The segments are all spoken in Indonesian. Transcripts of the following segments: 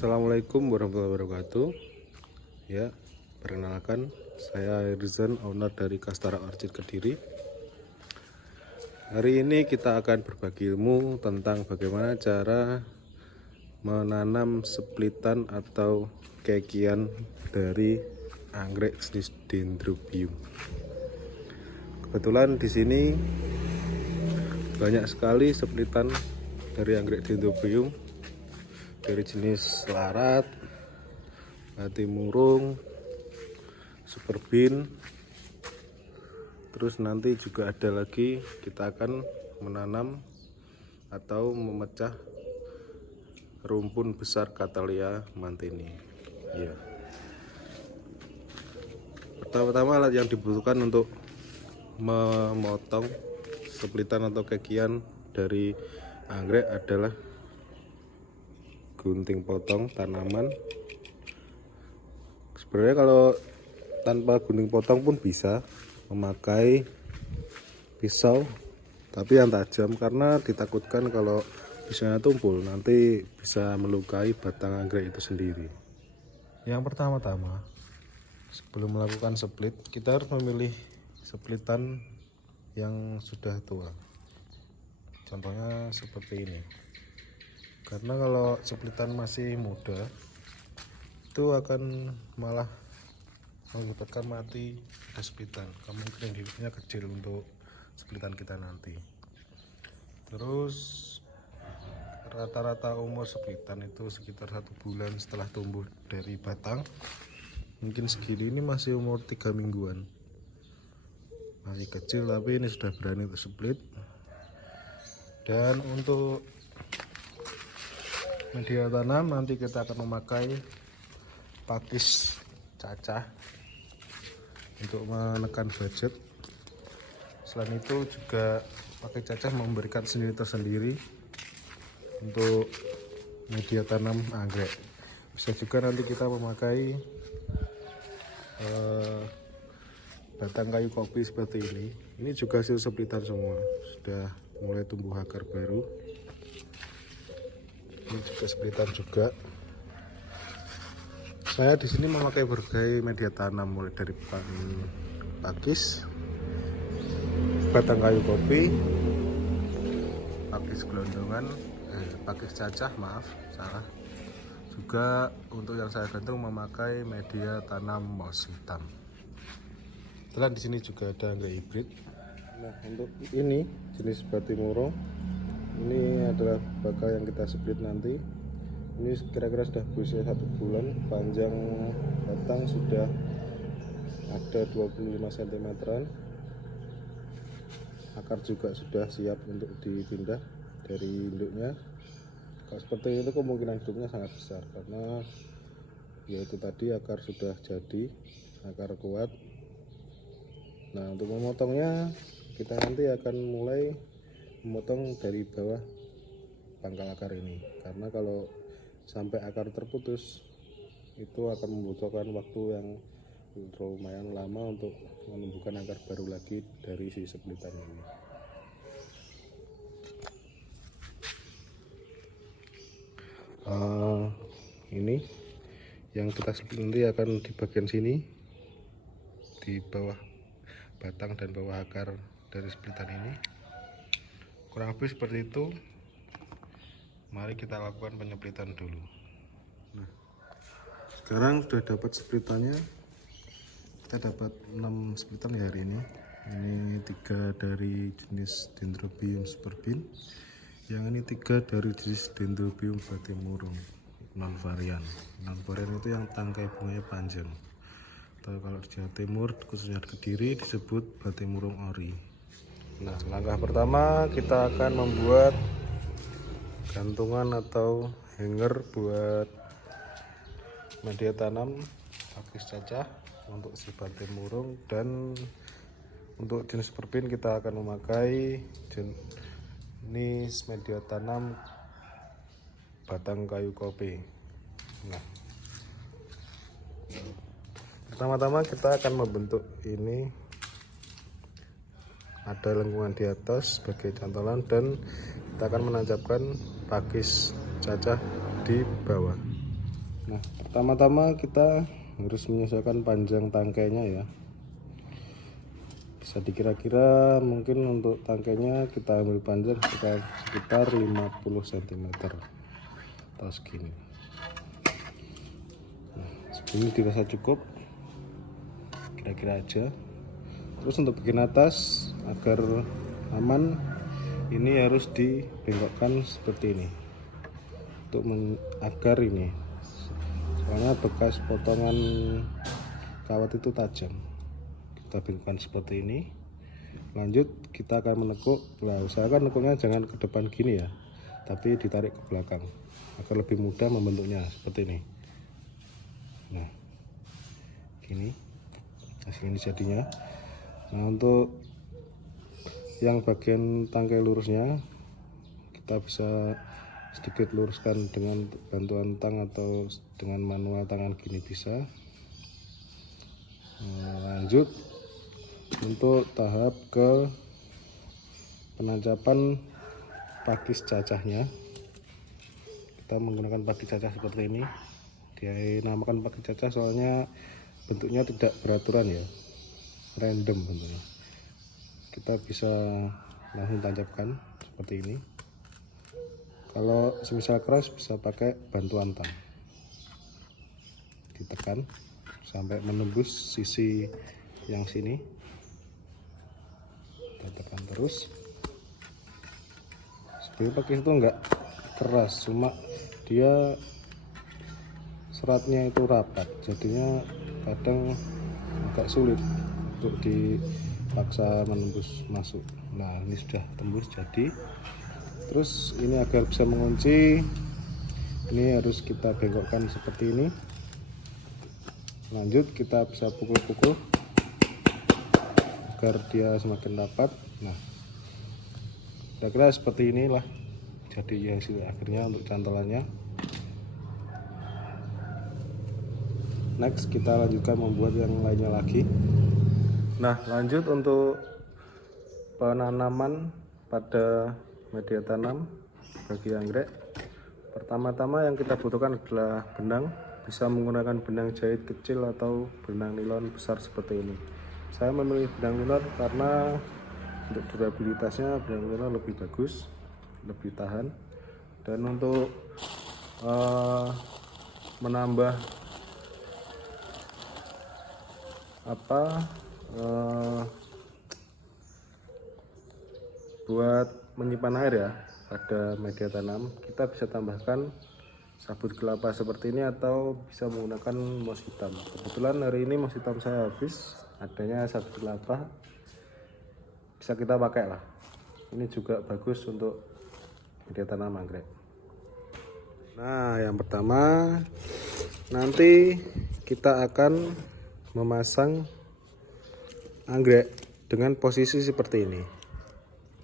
Assalamualaikum warahmatullahi wabarakatuh. Ya, perkenalkan saya Rizan, owner dari Kastara Orchid Kediri. Hari ini kita akan berbagi ilmu tentang bagaimana cara menanam splitan atau kekian dari anggrek jenis Dendrobium. Kebetulan di sini banyak sekali splitan dari anggrek Dendrobium dari jenis larat, batimurung, superbean. Terus nanti juga ada lagi kita akan menanam atau memecah rumpun besar Cattleya mantheni. Ya. Pertama-tama alat yang dibutuhkan untuk memotong splitan atau kekian dari anggrek adalah gunting potong tanaman. Sebenarnya kalau tanpa gunting potong pun bisa memakai pisau, tapi yang tajam, karena ditakutkan kalau pisaunya tumpul nanti bisa melukai batang anggrek itu sendiri. Yang pertama-tama, sebelum melakukan split, kita harus memilih splitan yang sudah tua. Contohnya seperti ini. Karena kalau splitan masih muda, itu akan malah mengakibatkan mati pada splitan. Kemungkinan hidupnya kecil untuk splitan kita nanti. Terus rata-rata umur splitan itu sekitar 1 bulan setelah tumbuh dari batang. Mungkin segini, ini masih umur 3 mingguan, masih kecil, tapi ini sudah berani untuk split. Dan untuk media tanam nanti kita akan memakai pakis cacah untuk menekan budget. Selain itu juga pakai cacah memberikan sendiri tersendiri untuk media tanam anggrek. Bisa juga nanti kita memakai batang kayu kopi seperti ini. Ini juga hasil splitan semua, sudah mulai tumbuh akar baru. Ini juga splitan juga. Saya di sini memakai berbagai media tanam, mulai dari pakis, batang kayu kopi, pakis gelondongan, pakis cacah, salah. Juga untuk yang saya gantung memakai media tanam moss hitam. Setelah di sini juga ada anggrek hibrid. Nah, untuk ini jenis batimurung, ini adalah bakal yang kita split nanti. Ini kira-kira sudah berusia 1 bulan, panjang batang sudah ada 25 cm. Akar juga sudah siap untuk dipindah dari induknya. Kalau seperti itu kemungkinan hidupnya sangat besar, karena yaitu tadi akar sudah jadi, akar kuat. Nah, untuk memotongnya kita nanti akan mulai memotong dari bawah pangkal akar ini, karena kalau sampai akar terputus itu akan membutuhkan waktu yang lumayan lama untuk menumbuhkan akar baru lagi dari si splitan ini. Ini yang kita split nanti akan di bagian sini, di bawah batang dan bawah akar dari splitan ini. Kurang lebih seperti itu. Mari kita lakukan penyeplitan dulu. Nah, sekarang sudah dapat splitannya. Kita dapat 6 splitan ya hari ini. Ini 3 dari jenis Dendrobium superbean, yang ini 3 dari jenis Dendrobium batimurung non varian. Non varian itu yang tangkai bunganya panjang, atau kalau di Jawa Timur khususnya di Kediri disebut batimurung ori. Nah, langkah pertama kita akan membuat gantungan atau hanger buat media tanam pakis cacah untuk si batimurung, dan untuk jenis superbean kita akan memakai jenis media tanam batang kayu kopi. Nah, pertama-tama kita akan membentuk ini, ada lengkungan di atas sebagai cantolan, dan kita akan menancapkan pakis cacah di bawah. Nah, pertama-tama kita harus menyesuaikan panjang tangkainya ya. Bisa dikira-kira mungkin untuk tangkainya kita ambil panjang sekitar 50 cm atau segini. Nah, segini dirasa cukup, kira-kira aja. Terus untuk bagian atas agar aman, ini harus dibengkokkan seperti ini untuk agar ini, soalnya bekas potongan kawat itu tajam. Kita bengkokkan seperti ini. Lanjut kita akan menekuk. Nah, usahakan nekuknya jangan ke depan gini ya, tapi ditarik ke belakang agar lebih mudah membentuknya seperti ini. Nah, gini hasil ini jadinya. Nah, untuk yang bagian tangkai lurusnya kita bisa sedikit luruskan dengan bantuan tang atau dengan manual tangan gini bisa. Nah, lanjut untuk tahap ke penancapan pakis cacahnya. Kita menggunakan pakis cacah seperti ini. Dinamakan pakis cacah soalnya bentuknya tidak beraturan ya, random bentuknya. Kita bisa langsung tancapkan seperti ini. Kalau semisal keras bisa pakai bantuan tang, ditekan sampai menembus sisi yang sini, kita tekan terus. Sebenarnya pakis itu enggak keras, cuma dia seratnya itu rapat, jadinya kadang agak sulit untuk dipaksa menembus masuk. Nah, ini sudah tembus jadi. Terus ini agar bisa mengunci, ini harus kita bengkokkan seperti ini. Lanjut kita bisa pukul-pukul agar dia semakin rapat. Nah, kira-kira seperti inilah jadi hasil akhirnya untuk cantolannya. Next kita lanjutkan membuat yang lainnya lagi. Nah, lanjut untuk penanaman pada media tanam bagi anggrek. Pertama-tama yang kita butuhkan adalah benang. Bisa menggunakan benang jahit kecil atau benang nilon besar seperti ini. Saya memilih benang nilon karena untuk durabilitasnya benang nilon lebih bagus, lebih tahan. Dan untuk menambah buat menyimpan air ya pada media tanam, kita bisa tambahkan sabut kelapa seperti ini atau bisa menggunakan moss hitam. Kebetulan hari ini moss hitam saya habis, adanya sabut kelapa, bisa kita pakai lah. Ini juga bagus untuk media tanam anggrek. Nah, yang pertama nanti kita akan memasang anggrek dengan posisi seperti ini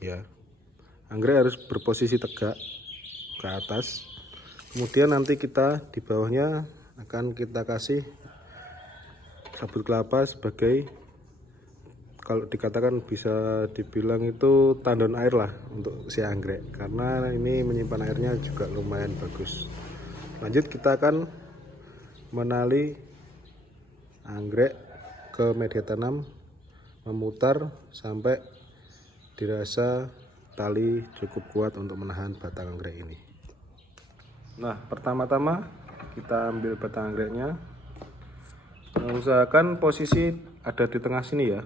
ya. Anggrek harus berposisi tegak ke atas, kemudian nanti kita di bawahnya akan kita kasih sabut kelapa sebagai, kalau dikatakan bisa dibilang itu tandon air lah untuk si anggrek, karena ini menyimpan airnya juga lumayan bagus. Lanjut kita akan menali anggrek ke media tanam, memutar sampai dirasa tali cukup kuat untuk menahan batang anggrek ini. Nah, pertama-tama kita ambil batang anggreknya. Nah, usahakan posisi ada di tengah sini ya,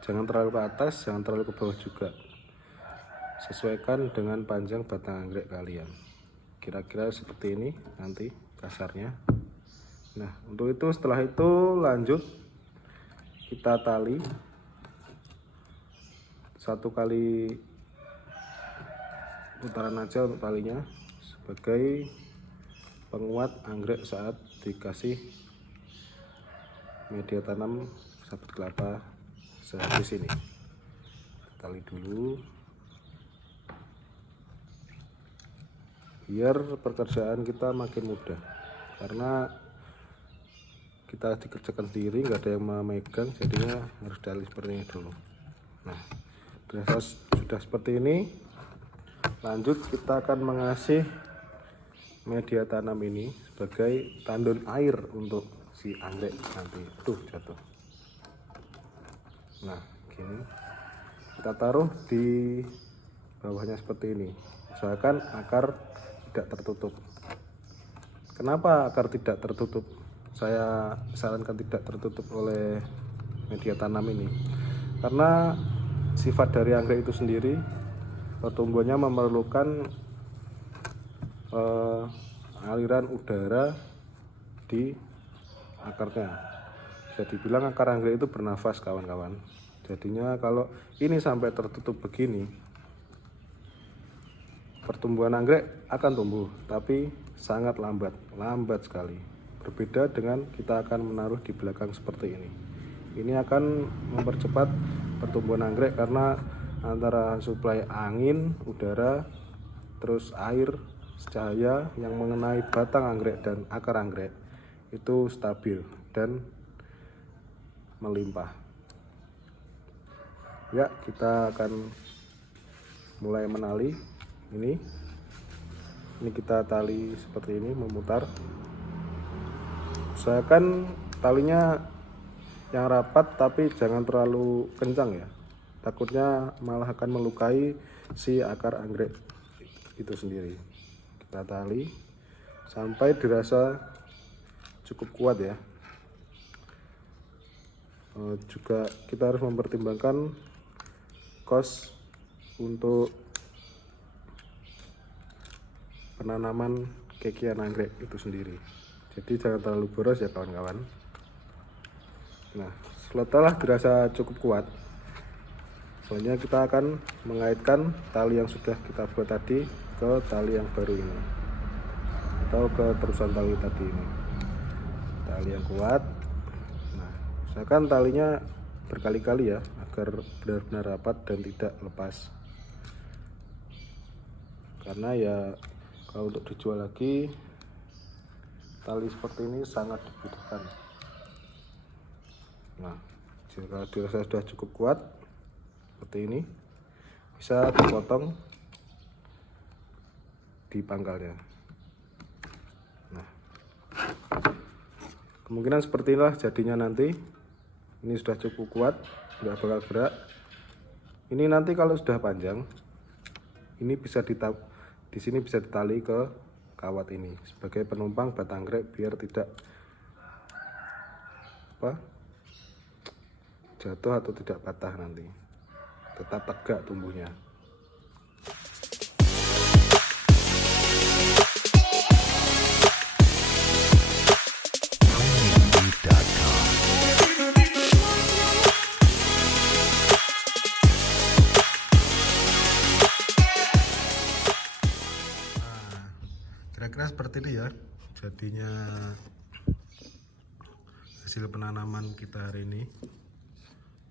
jangan terlalu ke atas, jangan terlalu ke bawah juga. Sesuaikan dengan panjang batang anggrek kalian, kira-kira seperti ini nanti kasarnya. Nah, untuk itu setelah itu lanjut kita tali 1 kali putaran aja untuk talinya, sebagai penguat anggrek saat dikasih media tanam sabut kelapa sehabis ini. Tali dulu biar pekerjaan kita makin mudah, karena kita dikerjakan sendiri, nggak ada yang memegang, jadinya harus tali seperti ini dulu. Nah, sudah seperti ini. Lanjut kita akan mengasih media tanam ini sebagai tandon air untuk si anggrek nanti. Tuh jatuh. Nah gini, kita taruh di bawahnya seperti ini, usahakan akar tidak tertutup. Kenapa akar tidak tertutup? Saya sarankan tidak tertutup oleh media tanam ini karena sifat dari anggrek itu sendiri, pertumbuhannya memerlukan aliran udara di akarnya. Bisa dibilang akar anggrek itu bernafas kawan-kawan. Jadinya kalau ini sampai tertutup begini, pertumbuhan anggrek akan tumbuh tapi sangat lambat sekali. Berbeda dengan kita akan menaruh di belakang seperti ini. Ini akan mempercepat pertumbuhan anggrek karena antara suplai angin, udara, terus air, cahaya yang mengenai batang anggrek dan akar anggrek itu stabil dan melimpah. Ya, kita akan mulai menali. Ini kita tali seperti ini, memutar. Usahakan talinya yang rapat tapi jangan terlalu kencang ya, takutnya malah akan melukai si akar anggrek itu sendiri. Kita tali sampai dirasa cukup kuat ya. Juga kita harus mempertimbangkan kos untuk penanaman kekian anggrek itu sendiri. Jadi jangan terlalu boros ya kawan-kawan. Nah, setelah dirasa cukup kuat, selanjutnya kita akan mengaitkan tali yang sudah kita buat tadi ke tali yang baru ini, atau ke terusan tali tadi ini. Tali yang kuat. Nah, usahakan talinya berkali-kali ya, agar benar-benar rapat dan tidak lepas. Karena ya kalau untuk dijual lagi, tali seperti ini sangat dibutuhkan. Nah, jika dirasa sudah cukup kuat seperti ini, bisa dipotong di pangkalnya. Nah, kemungkinan seperti inilah jadinya nanti. Ini sudah cukup kuat, nggak bakal gerak. Ini nanti kalau sudah panjang, ini bisa di sini bisa ditali ke kawat ini sebagai penumpang batang anggrek biar tidak jatuh atau tidak patah, nanti tetap tegak tumbuhnya. Kira-kira seperti ini ya jadinya hasil penanaman kita hari ini.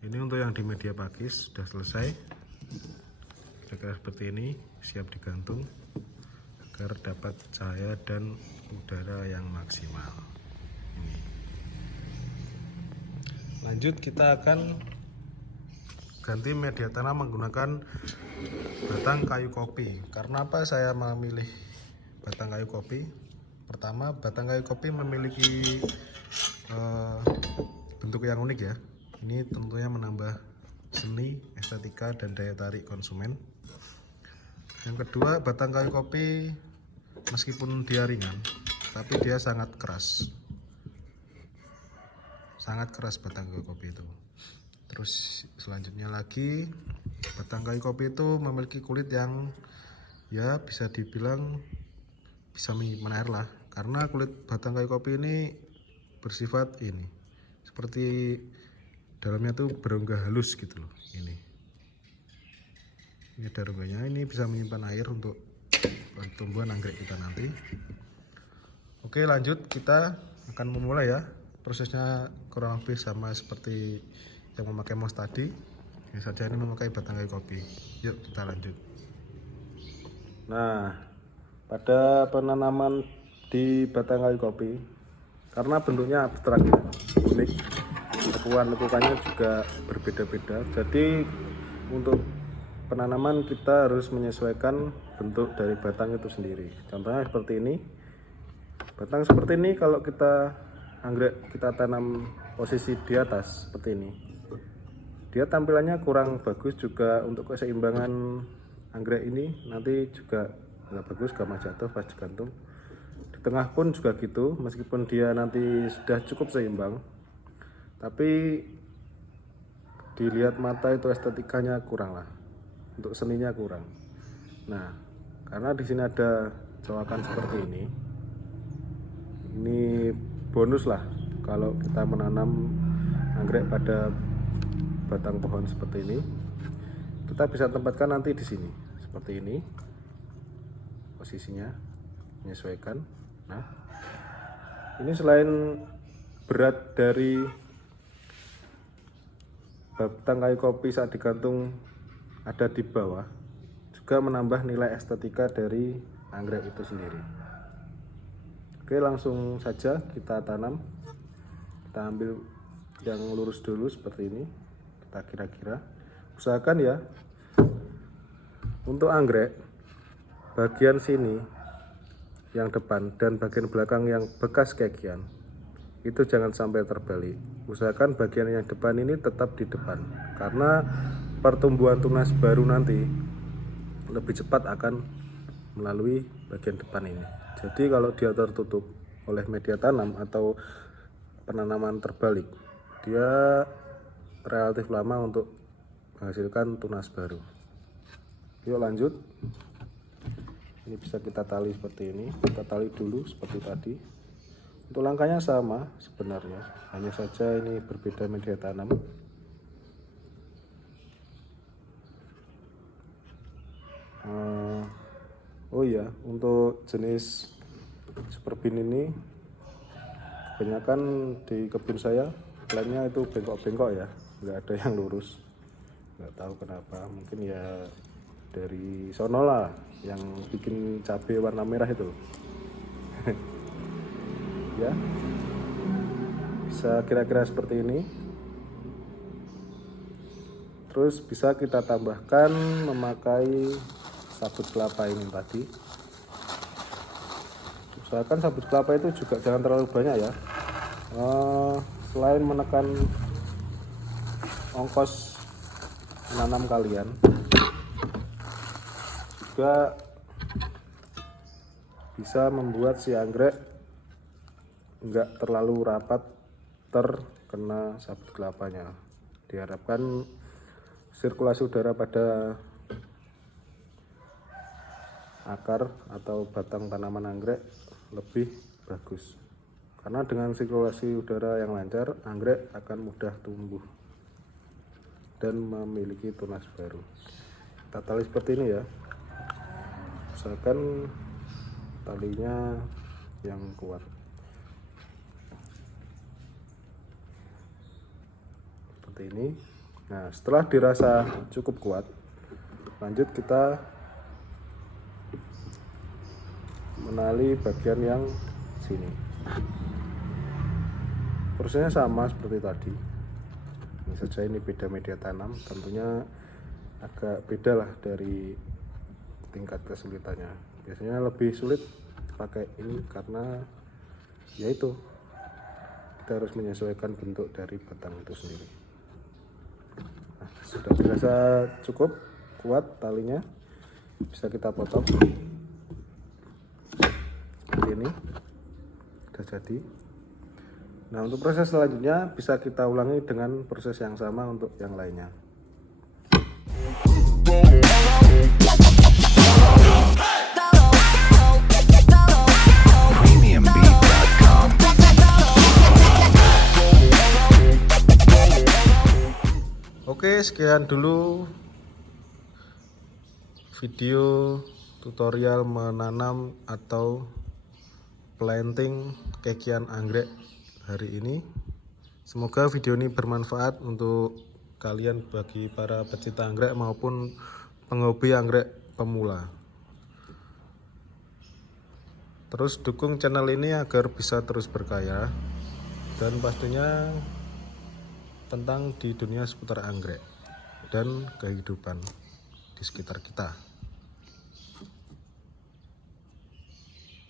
Ini untuk yang di media pakis sudah selesai. Kira-kira seperti ini, siap digantung agar dapat cahaya dan udara yang maksimal. Ini. Lanjut kita akan ganti media tanam menggunakan batang kayu kopi. Karena apa saya memilih batang kayu kopi? Pertama, batang kayu kopi memiliki bentuk yang unik ya. Ini tentunya menambah seni, estetika, dan daya tarik konsumen. Yang kedua, batang kayu kopi meskipun dia ringan, tapi dia sangat keras. Sangat keras batang kayu kopi itu. Terus selanjutnya lagi, batang kayu kopi itu memiliki kulit yang ya bisa dibilang bisa menyimpan air lah. Karena kulit batang kayu kopi ini bersifat ini, seperti dalamnya tuh berongga halus gitu loh. Ini ada rongganya, ini bisa menyimpan air untuk pertumbuhan anggrek kita nanti. Oke, lanjut kita akan memulai ya. Prosesnya kurang lebih sama seperti yang memakai mouse tadi, hanya saja ini memakai batang kayu kopi. Yuk kita lanjut. Nah, pada penanaman di batang kayu kopi, karena bentuknya abstrak ya, unik, lekukan-lekukannya juga berbeda-beda, jadi untuk penanaman kita harus menyesuaikan bentuk dari batang itu sendiri. Contohnya seperti ini, batang seperti ini. Kalau kita anggrek kita tanam posisi di atas seperti ini, dia tampilannya kurang bagus juga. Untuk keseimbangan anggrek ini nanti juga nggak bagus, gampang jatuh pas digantung. Di tengah pun juga gitu, meskipun dia nanti sudah cukup seimbang, tapi dilihat mata itu estetikanya kurang lah, untuk seninya kurang. Nah, karena di sini ada coakan seperti ini bonus lah kalau kita menanam anggrek pada batang pohon seperti ini. Kita bisa tempatkan nanti di sini seperti ini posisinya, menyesuaikan. Nah, ini selain berat dari batang kayu kopi saat digantung ada di bawah, juga menambah nilai estetika dari anggrek itu sendiri. Oke, langsung saja kita tanam. Kita ambil yang lurus dulu seperti ini. Kita kira-kira, usahakan ya untuk anggrek bagian sini yang depan dan bagian belakang yang bekas kekian itu jangan sampai terbalik. Usahakan bagian yang depan ini tetap di depan, karena pertumbuhan tunas baru nanti lebih cepat akan melalui bagian depan ini. Jadi kalau dia tertutup oleh media tanam atau penanaman terbalik, dia relatif lama untuk menghasilkan tunas baru. Yuk lanjut. Ini bisa kita tali seperti ini. Kita tali dulu seperti tadi. Untuk langkahnya sama sebenarnya, hanya saja ini berbeda media tanam. Oh iya, untuk jenis super bean ini kebanyakan di kebun saya klaimnya itu bengkok-bengkok ya, nggak ada yang lurus. Nggak tahu kenapa, mungkin ya dari sono lah yang bikin cabai warna merah itu. Ya, bisa kira-kira seperti ini. Terus bisa kita tambahkan memakai sabut kelapa ini tadi. Usahakan sabut kelapa itu juga jangan terlalu banyak ya. Selain menekan ongkos menanam kalian, juga bisa membuat si anggrek enggak terlalu rapat terkena sabut kelapanya. Diharapkan sirkulasi udara pada akar atau batang tanaman anggrek lebih bagus, karena dengan sirkulasi udara yang lancar, anggrek akan mudah tumbuh dan memiliki tunas baru. Kita tali seperti ini ya, usahakan talinya yang kuat seperti ini. Nah, setelah dirasa cukup kuat, lanjut kita menali bagian yang sini. Prosesnya sama seperti tadi, ini saja ini beda media tanam, tentunya agak beda lah dari tingkat kesulitannya. Biasanya lebih sulit pakai ini karena yaitu kita harus menyesuaikan bentuk dari batang itu sendiri. Nah, sudah dirasa cukup kuat talinya, bisa kita potong seperti ini. Sudah jadi. Nah, untuk proses selanjutnya bisa kita ulangi dengan proses yang sama untuk yang lainnya. Oke, sekian dulu video tutorial menanam atau planting kekian anggrek hari ini. Semoga video ini bermanfaat untuk kalian, bagi para pecinta anggrek maupun penghobi anggrek pemula. Terus dukung channel ini agar bisa terus berkaya, dan pastinya tentang di dunia seputar anggrek dan kehidupan di sekitar kita.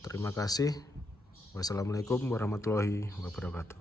Terima kasih. Wassalamualaikum warahmatullahi wabarakatuh.